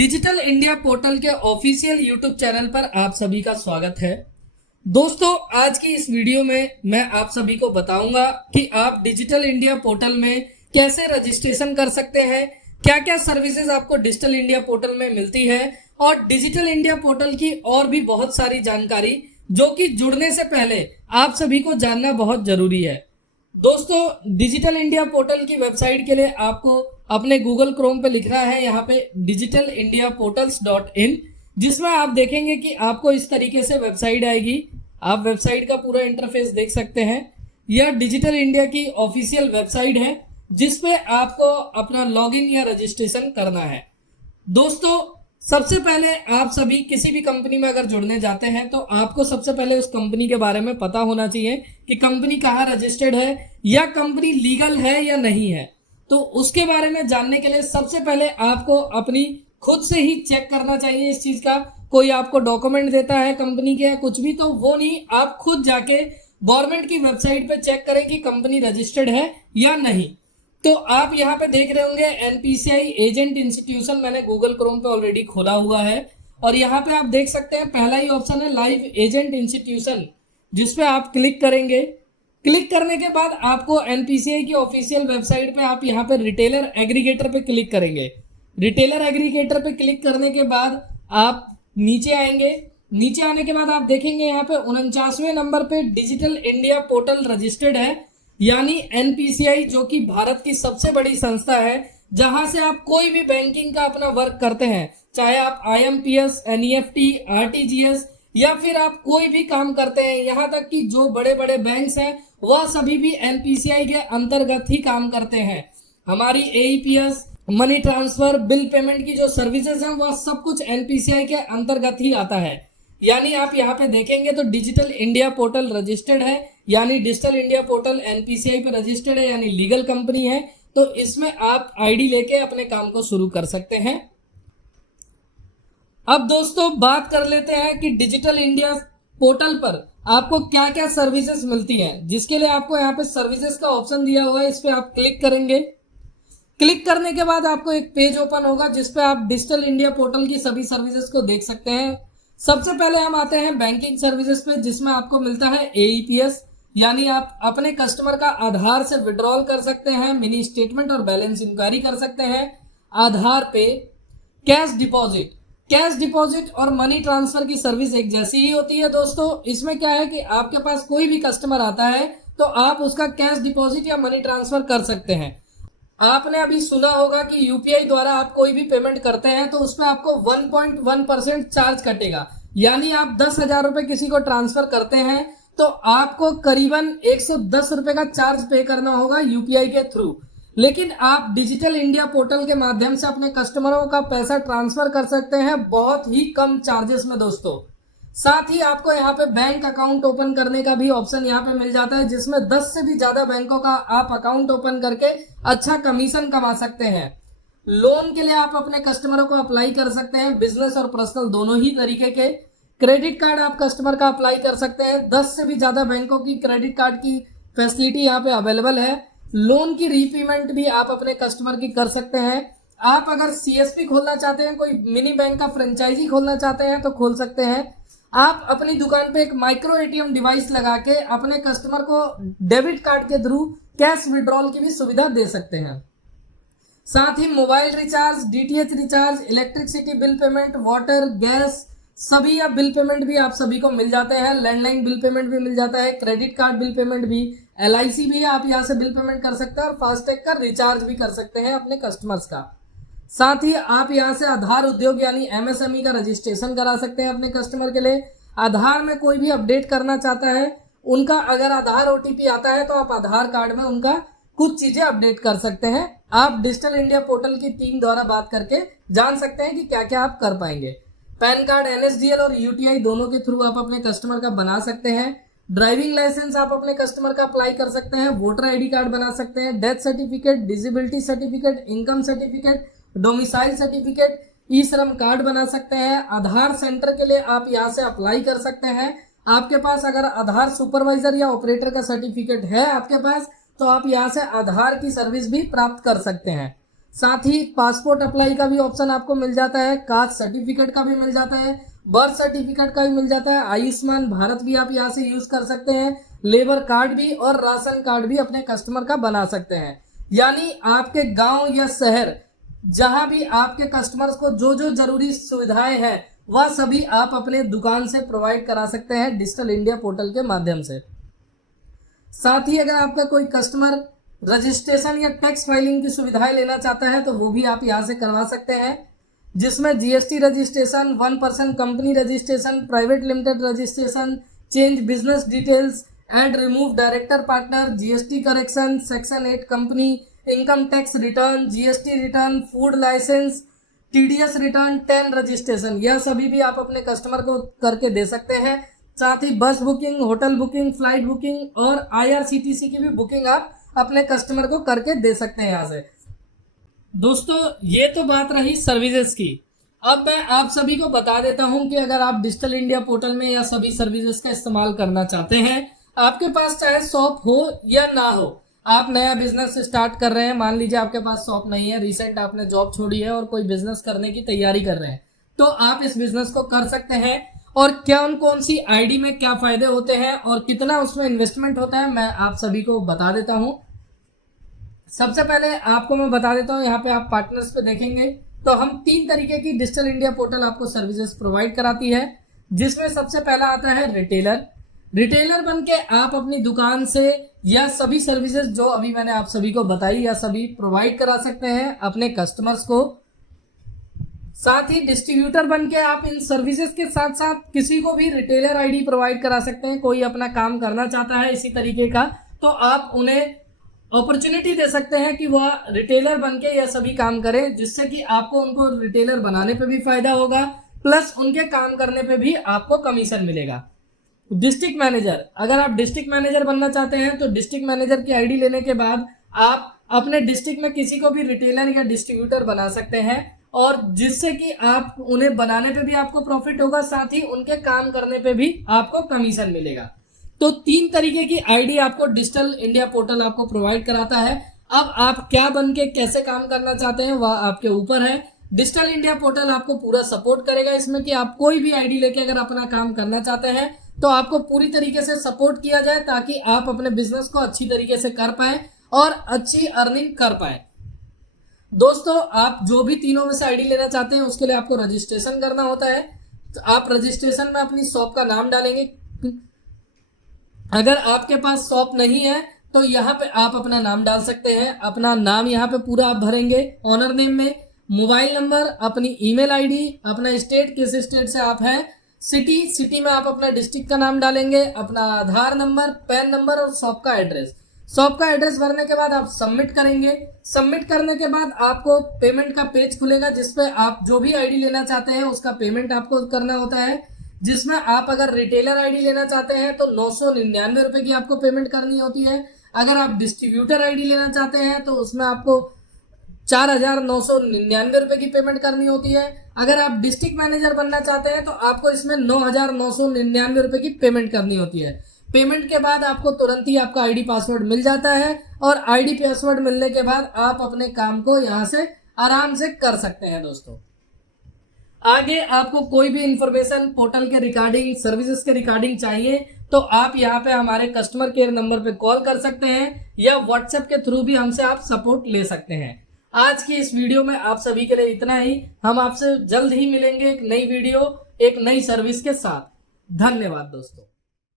Digital India portal के official YouTube channel पर आप सभी का स्वागत है। दोस्तों, आज की इस वीडियो में मैं आप सभी को बताऊंगा कि आप डिजिटल इंडिया पोर्टल में कैसे रजिस्ट्रेशन कर सकते हैं, क्या क्या सर्विसेज आपको डिजिटल इंडिया पोर्टल में मिलती है और डिजिटल इंडिया पोर्टल की और भी बहुत सारी जानकारी जो कि जुड़ने से पहले आप सभी को जानना बहुत जरूरी है। दोस्तों, डिजिटल इंडिया पोर्टल की वेबसाइट के लिए आपको अपने गूगल क्रोम पे लिखना है यहाँ पे digitalindiaportals.in, जिसमें आप देखेंगे कि आपको इस तरीके से वेबसाइट आएगी। आप वेबसाइट का पूरा इंटरफेस देख सकते हैं। यह डिजिटल इंडिया की ऑफिशियल वेबसाइट है जिसपे आपको अपना लॉगिन या रजिस्ट्रेशन करना है। दोस्तों, सबसे पहले आप सभी किसी भी कंपनी में अगर जुड़ने जाते हैं तो आपको सबसे पहले उस कंपनी के बारे में पता होना चाहिए कि कंपनी कहाँ रजिस्टर्ड है या कंपनी लीगल है या नहीं है। तो उसके बारे में जानने के लिए सबसे पहले आपको अपनी खुद से ही चेक करना चाहिए इस चीज का। कोई आपको डॉक्यूमेंट देता है कंपनी के या कुछ भी, तो वो नहीं, आप खुद जाके गवर्नमेंट की वेबसाइट पे चेक करें कि कंपनी रजिस्टर्ड है या नहीं। तो आप यहाँ पे देख रहे होंगे एनपीसीआई एजेंट इंस्टीट्यूशन, मैंने गूगल क्रोम पे ऑलरेडी खोला हुआ है और यहाँ पे आप देख सकते हैं पहला ही ऑप्शन है लाइव एजेंट इंस्टीट्यूशन, जिसपे आप क्लिक करेंगे। क्लिक करने के बाद आपको एनपीसीआई की ऑफिशियल वेबसाइट पे आप यहाँ पे रिटेलर एग्रीगेटर पे क्लिक करेंगे। रिटेलर एग्रीगेटर पे क्लिक करने के बाद आप नीचे आएंगे। नीचे आने के बाद आप देखेंगे यहाँ पे 49वें नंबर पे डिजिटल इंडिया पोर्टल रजिस्टर्ड है, यानी एनपीसीआई, जो कि भारत की सबसे बड़ी संस्था है जहां से आप कोई भी बैंकिंग का अपना वर्क करते हैं, चाहे आप आईएमपीएस, एनईएफटी, आरटीजीएस या फिर आप कोई भी काम करते हैं, यहां तक कि जो बड़े बड़े बैंक्स हैं वह सभी भी एनपीसीआई के अंतर्गत ही काम करते हैं। हमारी AEPS, money transfer, bill payment की जो सर्विसेज हैं वह सब कुछ एनपीसीआई के अंतर्गत ही आता है। यानी आप यहाँ पे देखेंगे तो डिजिटल इंडिया पोर्टल रजिस्टर्ड है, यानी डिजिटल इंडिया पोर्टल एनपीसीआई पे रजिस्टर्ड है, यानी लीगल कंपनी है। तो इसमें आप आईडी लेके अपने काम को शुरू कर सकते हैं। अब दोस्तों, बात कर लेते हैं कि डिजिटल इंडिया पोर्टल पर आपको क्या क्या सर्विसेज मिलती हैं, जिसके लिए आपको यहाँ पे सर्विसेज का ऑप्शन दिया हुआ है, इस पे आप क्लिक करेंगे। क्लिक करने के बाद आपको एक पेज ओपन होगा जिसपे आप डिजिटल इंडिया पोर्टल की सभी सर्विसेज को देख सकते हैं। सबसे पहले हम आते हैं बैंकिंग सर्विसेज पे, जिसमें आपको मिलता है एईपीएस, यानी आप अपने कस्टमर का आधार से विड्रॉल कर सकते हैं, मिनी स्टेटमेंट और बैलेंस इंक्वायरी कर सकते हैं आधार पे। कैश डिपॉजिट और मनी ट्रांसफर की सर्विस एक जैसी ही होती है। दोस्तों, इसमें क्या है कि आपके पास कोई भी कस्टमर आता है तो आप उसका कैश डिपॉजिट या मनी ट्रांसफर कर सकते हैं। आपने अभी सुना होगा कि यूपीआई द्वारा आप कोई भी पेमेंट करते हैं तो उसमें आपको 1.1% चार्ज कटेगा, यानी आप 10,000 रुपए किसी को ट्रांसफर करते हैं तो आपको करीबन 110 रुपए का चार्ज पे करना होगा यूपीआई के थ्रू। लेकिन आप डिजिटल इंडिया पोर्टल के माध्यम से अपने कस्टमरों का पैसा ट्रांसफर कर सकते हैं बहुत ही कम चार्जेस में। दोस्तों, साथ ही आपको यहाँ पे बैंक अकाउंट ओपन करने का भी ऑप्शन यहाँ पे मिल जाता है, जिसमें 10 से भी ज्यादा बैंकों का आप अकाउंट ओपन करके अच्छा कमीशन कमा सकते हैं। लोन के लिए आप अपने कस्टमरों को अप्लाई कर सकते हैं, बिजनेस और पर्सनल दोनों ही तरीके के। क्रेडिट कार्ड आप कस्टमर का अप्लाई कर सकते हैं, 10 से भी ज्यादा बैंकों की क्रेडिट कार्ड की फैसिलिटी यहाँ पे अवेलेबल है। लोन की रीपेमेंट भी आप अपने कस्टमर की कर सकते हैं। आप अगर सीएसपी खोलना चाहते हैं, कोई मिनी बैंक का फ्रेंचाइजी खोलना चाहते हैं तो खोल सकते हैं। आप अपनी दुकान पे एक माइक्रो एटीएम डिवाइस लगा के अपने कस्टमर को डेबिट कार्ड के थ्रू कैश विड्रॉल की भी सुविधा दे सकते हैं। साथ ही mobile recharge, DTH recharge, electricity bill payment, water, gas, सभी या बिल पेमेंट भी आप सभी को मिल जाते हैं। लैंडलाइन बिल पेमेंट भी मिल जाता है, क्रेडिट कार्ड बिल पेमेंट भी, एलआईसी भी आप यहाँ से बिल पेमेंट कर सकते हैं और फास्टैग का रिचार्ज भी कर सकते हैं अपने कस्टमर्स का। साथ ही आप यहाँ से आधार उद्योग यानी एमएसएमई का रजिस्ट्रेशन करा सकते हैं अपने कस्टमर के लिए। आधार में कोई भी अपडेट करना चाहता है, उनका अगर आधार ओटीपी आता है तो आप आधार कार्ड में उनका कुछ चीजें अपडेट कर सकते हैं। आप डिजिटल इंडिया पोर्टल की टीम द्वारा बात करके जान सकते हैं कि क्या क्या आप कर पाएंगे। पैन कार्ड, एनएसडीएल और यूटीआई दोनों के थ्रू आप अपने कस्टमर का बना सकते हैं। ड्राइविंग लाइसेंस आप अपने कस्टमर का अप्लाई कर सकते हैं। वोटर आईडी कार्ड बना सकते हैं। Death certificate, disability certificate, income certificate, domicile certificate, e Shram card बना सकते हैं। आधार सेंटर के लिए आप यहाँ से अप्लाई कर सकते हैं। आपके पास अगर आधार सुपरवाइजर या ऑपरेटर का सर्टिफिकेट है आपके पास, तो आप यहाँ से आधार की सर्विस भी प्राप्त कर सकते हैं। साथ ही पासपोर्ट अप्लाई का भी ऑप्शन आपको मिल जाता है, कास्ट सर्टिफिकेट का भी मिल जाता है, बर्थ सर्टिफिकेट का भी मिल जाता है, आयुष्मान भारत भी आप यहाँ से यूज कर सकते हैं, लेबर कार्ड भी और राशन कार्ड भी अपने कस्टमर का बना सकते हैं। यानी आपके गांव या शहर जहां भी आपके कस्टमर्स को जो जो जरूरी सुविधाएं हैं वह सभी आप अपने दुकान से प्रोवाइड करा सकते हैं डिजिटल इंडिया पोर्टल के माध्यम से। साथ ही अगर आपका कोई कस्टमर रजिस्ट्रेशन या टैक्स फाइलिंग की सुविधाएं लेना चाहता है तो वो भी आप यहां से करवा सकते हैं, जिसमें GST registration, 1% company registration, private limited registration, change business details, add remove director partner, GST correction, section 8 company, income tax return, GST return, food licence, TDS return, 10 registration, यह सभी भी आप अपने कस्टमर को करके दे सकते हैं। साथ ही बस booking, hotel booking, flight booking और आईआरसीटीसी की भी बुकिंग आप अपने कस्टमर को करके दे सकते हैं यहाँ से। दोस्तों ये तो बात रही सर्विसेज की। अब मैं आप सभी को बता देता हूं कि अगर आप डिजिटल इंडिया पोर्टल में या सभी सर्विसेज का इस्तेमाल करना चाहते हैं, आपके पास चाहे शॉप हो या ना हो, आप नया बिजनेस स्टार्ट कर रहे हैं, मान लीजिए आपके पास शॉप नहीं है, रिसेंट आपने जॉब छोड़ी है और कोई बिजनेस करने की तैयारी कर रहे हैं, तो आप इस बिजनेस को कर सकते हैं। और कौन सी आईडी में क्या फायदे होते हैं और कितना उसमें इन्वेस्टमेंट होता है मैं आप सभी को बता देता हूं। सबसे पहले आपको मैं बता देता हूं, यहाँ पे आप पार्टनर्स पे देखेंगे तो हम 3 तरीके की डिजिटल इंडिया पोर्टल आपको सर्विसेज प्रोवाइड कराती है, जिसमें सबसे पहला आता है रिटेलर। रिटेलर बन के आप अपनी दुकान से या सभी सर्विसेज जो अभी मैंने आप सभी को बताई या सभी प्रोवाइड करा सकते हैं अपने कस्टमर्स को। साथ ही डिस्ट्रीब्यूटर बन के आप इन सर्विसेज के साथ साथ किसी को भी रिटेलर आईडी प्रोवाइड करा सकते हैं। कोई अपना काम करना चाहता है इसी तरीके का, तो आप उन्हें अपॉर्चुनिटी दे सकते हैं कि वह रिटेलर बन के यह सभी काम करें, जिससे कि आपको उनको रिटेलर बनाने पे भी फायदा होगा, प्लस उनके काम करने पे भी आपको कमीशन मिलेगा। डिस्ट्रिक्ट मैनेजर, अगर आप डिस्ट्रिक्ट मैनेजर बनना चाहते हैं तो डिस्ट्रिक्ट मैनेजर की आईडी लेने के बाद आप अपने डिस्ट्रिक्ट में किसी को भी रिटेलर या डिस्ट्रीब्यूटर बना सकते हैं, और जिससे कि आप उन्हें बनाने पे भी आपको प्रॉफिट होगा, साथ ही उनके काम करने पे भी आपको कमीशन मिलेगा। तो 3 तरीके की आईडी आपको डिजिटल इंडिया पोर्टल आपको प्रोवाइड कराता है। अब आप क्या बन के कैसे काम करना चाहते हैं वह आपके ऊपर है। डिजिटल इंडिया पोर्टल आपको पूरा सपोर्ट करेगा इसमें कि आप कोई भी आईडी लेके अगर अपना काम करना चाहते हैं तो आपको पूरी तरीके से सपोर्ट किया जाए, ताकि आप अपने बिजनेस को अच्छी तरीके से कर पाए और अच्छी अर्निंग कर पाए। दोस्तों आप जो भी तीनों में से आईडी लेना चाहते हैं उसके लिए आपको रजिस्ट्रेशन करना होता है। तो आप रजिस्ट्रेशन में अपनी शॉप का नाम डालेंगे। अगर आपके पास शॉप नहीं है तो यहाँ पे आप अपना नाम डाल सकते हैं। अपना नाम यहाँ पे पूरा आप भरेंगे ऑनर नेम में, मोबाइल नंबर, अपनी ईमेल आईडी, अपना स्टेट, किस स्टेट से आप हैं, सिटी में आप अपना डिस्ट्रिक्ट का नाम डालेंगे, अपना आधार नंबर, पैन नंबर और शॉप का एड्रेस। शॉप का एड्रेस भरने के बाद आप सबमिट करेंगे। सबमिट करने के बाद आपको पेमेंट का पेज खुलेगा, जिसपे आप जो भी आईडी लेना चाहते हैं उसका पेमेंट आपको करना होता है, जिसमें आप अगर रिटेलर आईडी लेना चाहते हैं तो 999 रुपए की आपको पेमेंट करनी होती है। अगर आप डिस्ट्रीब्यूटर आईडी लेना चाहते हैं तो उसमें आपको 4,999 रुपए की पेमेंट करनी होती है। अगर आप डिस्ट्रिक्ट मैनेजर बनना चाहते हैं तो आपको इसमें 9,999 रुपए की पेमेंट करनी होती है। पेमेंट के बाद आपको तुरंत ही आपका आईडी पासवर्ड मिल जाता है, और आईडी पासवर्ड मिलने के बाद आप अपने काम को यहाँ से आराम से कर सकते हैं। दोस्तों आगे आपको कोई भी इंफॉर्मेशन पोर्टल के रिगार्डिंग, सर्विसेज के रिगार्डिंग चाहिए तो आप यहाँ पे हमारे कस्टमर केयर नंबर पे कॉल कर सकते हैं, या व्हाट्सएप के थ्रू भी हमसे आप सपोर्ट ले सकते हैं। आज की इस वीडियो में आप सभी के लिए इतना ही। हम आपसे जल्द ही मिलेंगे एक नई वीडियो, एक नई सर्विस के साथ। धन्यवाद दोस्तों।